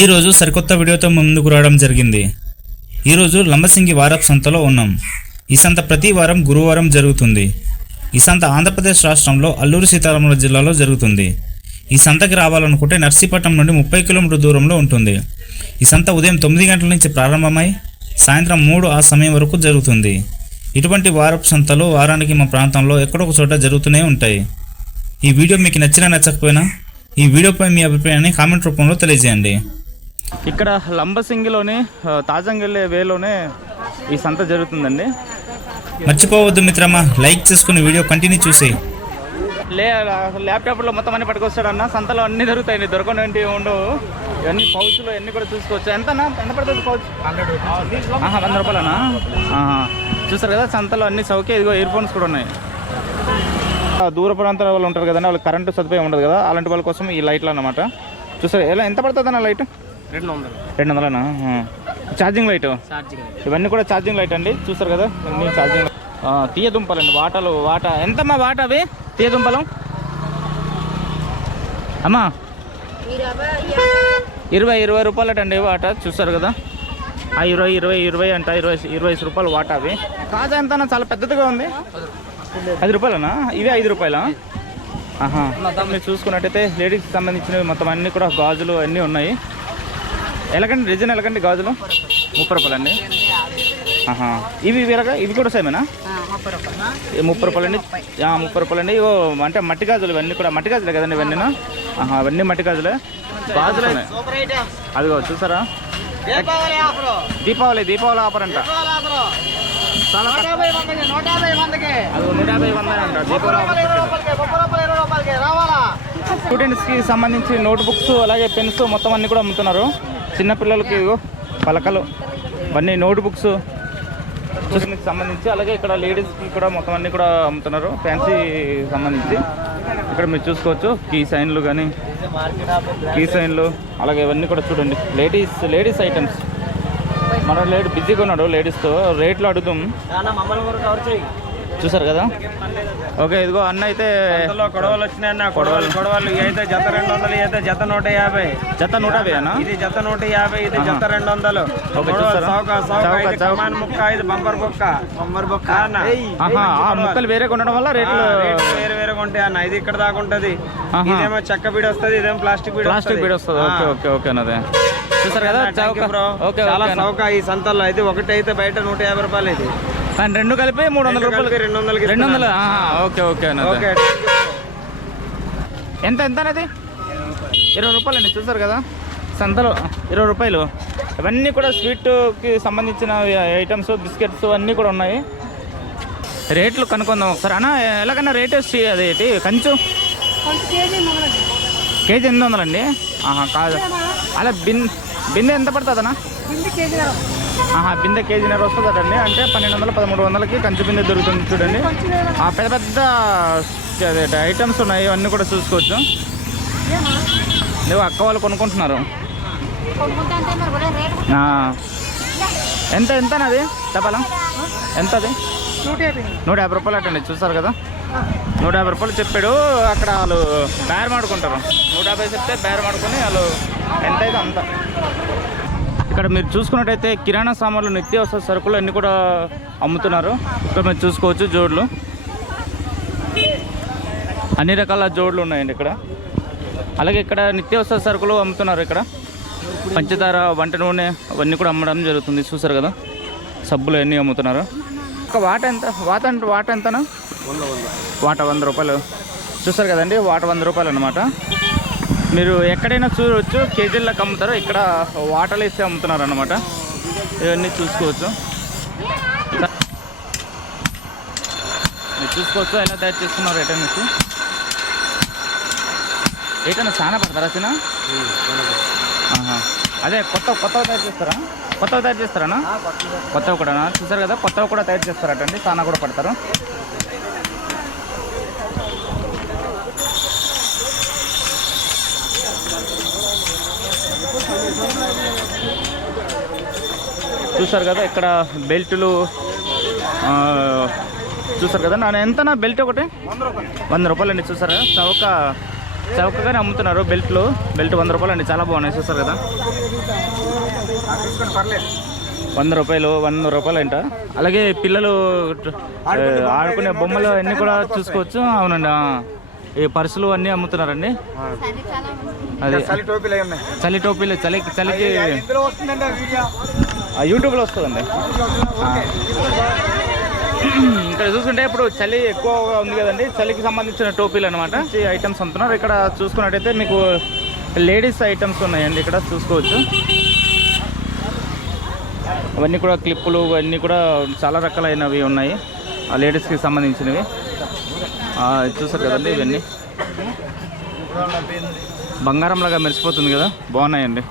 ఈరోజు సరికొత్త వీడియోతో ముందుకు రావడం జరిగింది. ఈరోజు లంబసింగి వారపు సంతలో ఉన్నాం. ఈ సంత ప్రతి వారం గురువారం జరుగుతుంది. ఈ సంత ఆంధ్రప్రదేశ్ రాష్ట్రంలో అల్లూరు సీతారామరాజు జిల్లాలో జరుగుతుంది. ఈ సంతకి రావాలనుకుంటే నర్సీపట్నం నుండి ముప్పై కిలోమీటర్ దూరంలో ఉంటుంది. ఈ సంత ఉదయం తొమ్మిది గంటల నుంచి ప్రారంభమై సాయంత్రం మూడు ఆ సమయం వరకు జరుగుతుంది. ఇటువంటి వారపు సంతలు వారానికి మా ప్రాంతంలో ఎక్కడొక చోట జరుగుతూనే ఉంటాయి. ఈ వీడియో మీకు నచ్చినా నచ్చకపోయినా ఈ వీడియోపై మీ అభిప్రాయాన్ని కామెంట్ రూపంలో తెలియజేయండి. ఇక్కడ లంబసింగిలోని తాజంగెళ్ళే వేలోనే ఈ సంత జరుగుతుందండి. మర్చిపోవద్దు మిత్రమా లైక్ చేసుకుని వీడియో కంటిన్యూ చూసేయి. లే ల్యాప్టాప్లో మొత్తం అన్ని పట్టుకొస్తాడన్న సంతలో అన్ని దొరుకుతాయి దొరకనేంటి ఉండవు. ఇవన్నీ పౌచ్లు అన్ని కూడా చూసుకోవచ్చు. ఎంత ఎంత పడుతుంది పౌచ్? ఆహా, వంద రూపాయలనా? ఆహా. చూస్తారు కదా సంతలో అన్ని సౌకే ఇదిగో ఇయర్ ఫోన్స్ కూడా ఉన్నాయి. ఆ దూర ప్రాంతాల వాళ్ళు ఉంటారు కదండి వాళ్ళకి కరెంటు సదుపాయం ఉండదు కదా అలాంటి వాళ్ళ కోసం ఈ లైట్లు అన్నమాట. చూసారు ఎలా ఎంత పడుతుంది అన్న లైట్ రెండు వందలు రెండు వందలనా ఛార్జింగ్ లైట్. ఇవన్నీ కూడా ఛార్జింగ్ లైట్ అండి. చూసారు కదా? ఛార్జింగ్ తీయ దుంపలండి. వాటలు వాట. ఎంతమ్మా వాట అవి? తీయ దుంపలు? అమ్మా. ఇరవై ఇరవై రూపాయలటండి వాట. చూసారు కదా? ఆ ఇరవై ఇరవై ఇరవై అంట. ఇరవై ఇరవై ఐదు రూపాయలు వాట అవి. కాజా ఎంత చాలా పెద్దదిగా ఉంది. ఐదు రూపాయలనా? ఇవి ఐదు రూపాయలా? ఆహా. మీరు చూసుకున్నట్టయితే లేడీస్కి సంబంధించినవి మొత్తం అన్నీ కూడా గాజులు అన్నీ ఉన్నాయి. ఎలాగండి డజన్ ఎలాగండి గాజులు? ముప్పై రూపాయలండి ఆహా. ఇవి వేరగా? ఇవి కూడా సేమేనా? ముప్పై రూపాయలండి ఆ, ముప్పై రూపాయలండి ఇవో అంటే మట్టి గాజులు ఇవన్నీ కూడా. మట్టి గాజులే కదండి ఇవన్నీ ఆహా అవన్నీ మట్టి గాజులే. గాజులే. అదిగో చూసారా? దీపావళి దీపావళి ఆఫర్ అంట. చాలా అది నూట యాభై వంద అంట. దీపావళి ఆఫర్ స్టూడెంట్స్కి సంబంధించి నోట్ బుక్స్ అలాగే పెన్స్ మొత్తం అన్ని కూడా అమ్ముతున్నారు. చిన్న పిల్లలకి పలకలు ఇవన్నీ నోట్ బుక్స్ స్టూడెంట్కి సంబంధించి. అలాగే ఇక్కడ లేడీస్కి కూడా మొత్తం అన్ని కూడా అమ్ముతున్నారు. ఫ్యాన్సీ సంబంధించి. ఇక్కడ మీరు చూసుకోవచ్చు కీ సైన్లు కానీ కీ సైన్లు అలాగే ఇవన్నీ కూడా చూడండి. Ladies ladies items. మన లేడీ బిజీగా ఉన్నాడు లేడీస్తో. రేట్లు అడుగుదాం. చూసారు కదా? ఓకే ఇదిగో అన్న అయితే అందులో గొడవలు వచ్చినాయి అన్న గొడవలు గొడవలు ఇవి అయితే జత రెండు వందలు అయితే జత నూట యాభై. జత నూట యాభై అన్న? ఇది జత నూట యాభై ఇది. జత రెండు వందలు. ముక్క ఇది బంపర్ బొక్క. బంపర్ బొక్క. అన్న? ఆహా ఆ ముక్కలు వేరే కొనడం వల్ల రేట్లు వేరే వేరే ఉంటాయి అన్న. ఇది ఇక్కడ దాకా ఉంటది. ఇదేమో చెక్క బీడి వస్తుంది ఇదేమో ప్లాస్టిక్ బీడి ప్లాస్టిక్ బీడ్ వస్తుంది. ఓకే ఓకే ఓకే అన్నదే. చూసారు కదా? చౌక. బ్రో ఓకే చాలా. చౌక ఈ సంతల్లో. అయితే ఒకటి అయితే బయట నూట యాభై రూపాయలు ఇది. అండ్ రెండు కలిపి మూడు వందల రూపాయలు. రెండు వందలకి రెండు వందలు ఓకే ఓకే అన్నది ఓకే. ఎంత ఎంత అనేది ఇరవై రూపాయలు అండి చూసారు కదా? సంతలో ఇరవై రూపాయలు. ఇవన్నీ కూడా స్వీట్కి సంబంధించిన ఐటమ్స్ బిస్కెట్స్ అన్నీ కూడా ఉన్నాయి. రేట్లు కనుక్కుందాం ఒకసారి. అన్న ఎలాగన్నా రేట్ వచ్చి అది ఏంటి? కంచు? కేజీ ఎనిమిది వందలండి. కాదు. అలా బిన్ బిందె ఎంత పడుతుంది అన్న ఆహా బిందె కేజీన్నర కదండి. అంటే పన్నెండు వందల పదమూడు వందలకి కంచు బిందె దొరుకుతుంది చూడండి. ఆ పెద్ద పెద్ద అదే ఐటమ్స్ ఉన్నాయి. అన్నీ కూడా చూసుకోవచ్చు. లేవు అక్క వాళ్ళు కొనుక్కుంటున్నారు. ఎంత ఎంత అది చెప్పాలా? ఎంత అది నూట యాభై రూపాయలు అటండి. చూస్తారు కదా? నూట యాభై రూపాయలు చెప్పాడు. అక్కడ వాళ్ళు బేరం ఆడుకుంటారు. నూట యాభై చెప్తే బేరం ఆడుకొని వాళ్ళు ఎంత అయితే అంత. ఇక్కడ మీరు చూసుకున్నట్టయితే కిరాణా సామాన్లు నిత్యావసర సరుకులు అన్నీ కూడా అమ్ముతున్నారు. ఇక్కడ మీరు చూసుకోవచ్చు జోడ్లు. అన్ని రకాల జోడ్లు ఉన్నాయండి ఇక్కడ. అలాగే ఇక్కడ నిత్యావసర సరుకులు అమ్ముతున్నారు ఇక్కడ. పంచదార వంట నూనె అవన్నీ కూడా అమ్మడం జరుగుతుంది. చూసారు కదా? సబ్బులు అన్నీ అమ్ముతున్నారు. ఒక వాట ఎంత? వాట అంటే వాట ఎంతనా? వాట వంద రూపాయలు. చూసారు కదండి? వాట వంద రూపాయలు అనమాట మీరు ఎక్కడైనా చూడవచ్చు కేజీలకు అమ్ముతారు ఇక్కడ వాటలు వేసి అమ్ముతున్నారు అనమాట ఇవన్నీ చూసుకోవచ్చు. మీరు చూసుకోవచ్చు ఎలా తయారు చేస్తున్నారు ఐటమ్స్ ఏటన్నా చాలా పడతారా చిన్న. అదే కొత్త కొత్తగా తయారు చేస్తారా? కొత్తగా తయారు చేస్తారా కొత్తవి. కూడా చూసారు కదా కొత్తవి కూడా తయారు చేస్తారటండి. చాలా కూడా పడతారు. చూసారు కదా ఇక్కడ బెల్టులు ఆ, చూసారు కదా నా ఎంతనా బెల్ట్ ఒకటి? వంద రూపాయలు అండి చూసారా? చౌక చౌకగానే అమ్ముతున్నారు బెల్ట్లు. బెల్ట్ వంద రూపాయలు అండి చాలా బాగున్నాయి చూస్తారు కదా? వంద రూపాయలు వంద రూపాయలు అంట అలాగే పిల్లలు ఆడుకునే బొమ్మలు అన్నీ కూడా చూసుకోవచ్చు. అవునండి. ఈ పర్సులు అన్నీ అమ్ముతున్నారండి. అది చలి టోపీలు అయి ఉన్నాయి. చలి టోపీలు చలి చలికి యూట్యూబ్లో వస్తుందండి. ఇక్కడ చూసుకుంటే ఇప్పుడు చలి ఎక్కువగా ఉంది కదండి. చలికి సంబంధించిన టోపీలు అనమాట ఈ ఐటమ్స్ అమ్ముతున్నారు ఇక్కడ చూసుకున్నట్టయితే మీకు లేడీస్ ఐటమ్స్ ఉన్నాయండి. ఇక్కడ చూసుకోవచ్చు. అవన్నీ కూడా క్లిప్పులు ఇవన్నీ కూడా చాలా రకాలైనవి ఉన్నాయి. ఆ లేడీస్కి సంబంధించినవి. చూసారు కదండి ఇవన్నీ. బంగారంలాగా మెరిసిపోతుంది కదా. బాగున్నాయండి.